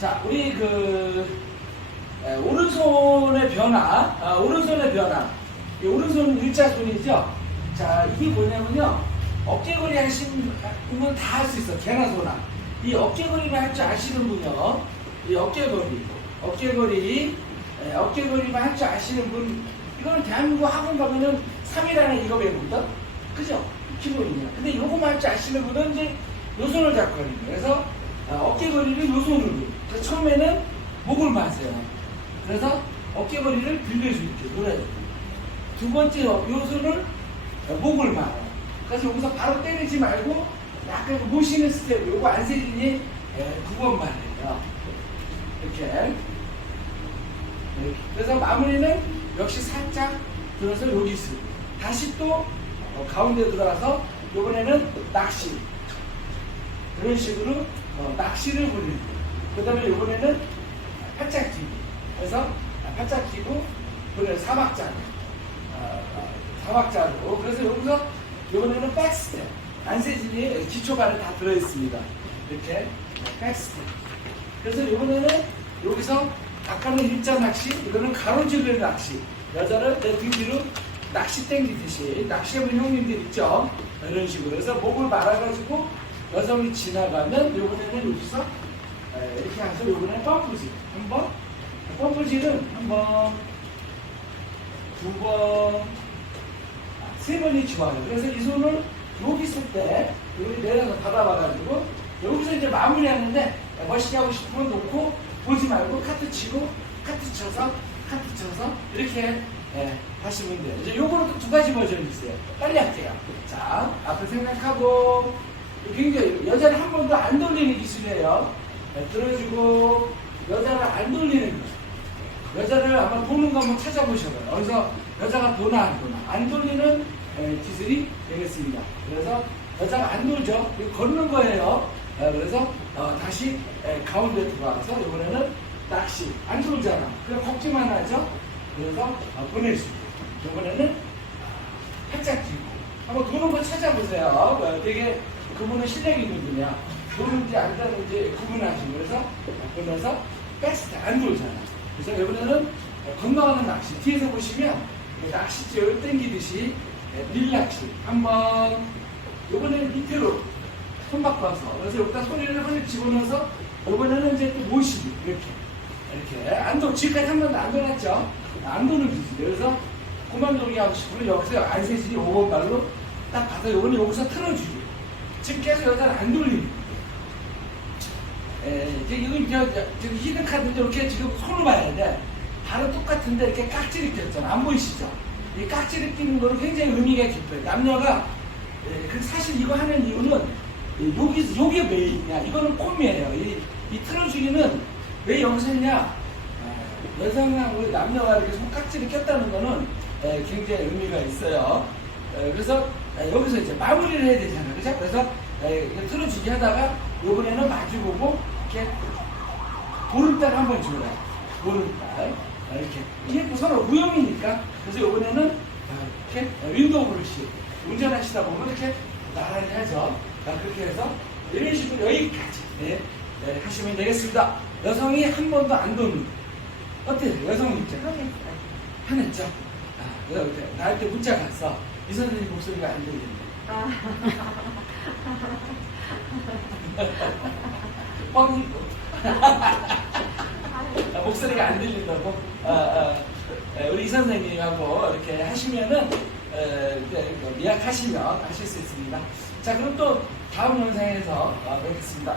자, 우리 그 에, 오른손의 변화, 아, 오른손의 변화. 이 오른손 일자손이죠. 자, 이게 뭐냐면요. 어깨거리 하시는 분다할 수 있어. 개나 소나. 이 어깨거리만 할 줄 아시는 분요. 이 어깨거리, 어깨거리, 에, 어깨거리만 할 줄 아시는 분. 이거는 대한민국 학원 가면은 3일 안에 이거 배우거든. 그죠? 기본이야. 근데 요거만 할 줄 아시는 분은 이제 요 손을 거예요. 그래서 아, 어깨거리를 요 손으로. 그래서 처음에는 목을 마세요. 그래서 수 있게 노래. 두 번째 요 손을 목을 말아. 그래서 여기서 바로 때리지 말고 약간 모시는 스텝. 요거 안세진이 두번 말해요. 이렇게. 그래서 마무리는 역시 살짝 들어서 여기 있습니다. 다시 또 어, 가운데 들어가서 이번에는 낚시. 그런 식으로 어, 낚시를 굴리고 그 다음에 이번에는 팔짝 끼고 그래서 팔짝 끼고 그걸 사박자로 어, 어, 사박자로 그래서 여기서 이번에는 백스텝. 안세진이 기초발에 다 들어있습니다. 이렇게 백스텝. 그래서 이번에는 여기서 아까는 일자 낚시 이거는 가로질러 낚시. 여자를 내 등 뒤로 낚시 땡기듯이 낚시해본 형님들 있죠? 이런 식으로. 그래서 목을 말아가지고 여성이 지나가면 요번에는 여기서 에, 이렇게 해서 요번에는 펌프질. 한번 펌프질은 한번 두 번 세 번이 좋아요 그래서 이 손을 여기 있을 때 여기 내려서 받아봐가지고 여기서 이제 마무리하는데 멋있게 하고 싶으면 놓고 보지 말고 카트 치고 카트 쳐서 카트 쳐서 이렇게 예, 하시면 돼요. 이제 요거는 또두 가지 버전이 있어요. 빨리 할게요. 자 앞을 생각하고. 굉장히 여자를 한 번도 안 돌리는 기술이에요. 네, 들어주고 여자를 안 돌리는 거. 여자를 한번 도는 거 한번 찾아보셔봐요. 어디서 여자가 도나 안 도나 안 돌리는 에, 기술이 되겠습니다. 그래서 여자가 안 돌죠. 걷는 거예요. 에, 그래서 어, 다시 에, 가운데 들어와서 이번에는 낚시 안 돌잖아. 그럼 걷기만 하죠. 그래서 어, 있고 이번에는 팔짝 끼고 한번 도는 거 찾아보세요. 어, 되게 그분은 실력이 있는 분이야. 도는지 안 도는지 구분하시고 그래서 보면서 백스트 안 돌잖아. 그래서 이번에는 건강하는 낚시 뒤에서 보시면 낚시줄 땡기듯이 밀낚시 한번 이번에는 밑으로 손 바꿔서 그래서 여기다 소리를 하나 집어넣어서 이번에는 이제 또 모시고 이렇게 이렇게 안 도, 지금까지 한 번도 안 돌았죠? 안 도는 기술. 그래서 그만 돌게 하고 싶으면 여기서 안세진이 5번 발로 딱 가서 요거는 여기서 틀어주죠. 지금 계속 여자를 안 거예요. 에, 이제 이거 저, 저, 히든 카드인데 이렇게 지금 손을 봐야 돼. 바로 똑같은데 이렇게 깍지를 꼈잖아. 안 보이시죠? 이 깍지를 끼는 거는 굉장히 의미가 깊어요. 남녀가 에, 그 사실 이거 하는 이유는 이 여기 요게 메인이야. 이거는 콤이에요. 이, 이 틀어주기는 왜 여기서 했냐? 에, 여성하고 남녀가 이렇게 손깍지를 꼈다는 거는 에, 굉장히 의미가 있어요. 에, 그래서 에, 여기서 이제 마무리를 해야 되잖아. 그죠? 그래서 틀어주기 하다가 요번에는 마주보고 이렇게 보름달 한번 줘요. 보름달. 아, 이렇게. 이게 뭐 서로 무용이니까. 그래서 요번에는 아, 이렇게 윈도우 브러쉬. 운전하시다 보면 이렇게 나란히. 자, 그렇게 해서 이런 식으로 여기까지 네, 네, 하시면 되겠습니다. 여성이 한 번도 안 도는 어때요? 여성 입장? 화냈죠? 아, 이렇게 나한테 문자 갔어. 이 선생님 목소리가 안 들린다. 뻥이고. 아, 목소리가 안 들린다고? 아, 아, 에, 우리 이 선생님하고 이렇게 하시면은, 에, 이렇게 미약하시면 하실 수 있습니다. 자, 그럼 또 다음 영상에서 어, 뵙겠습니다.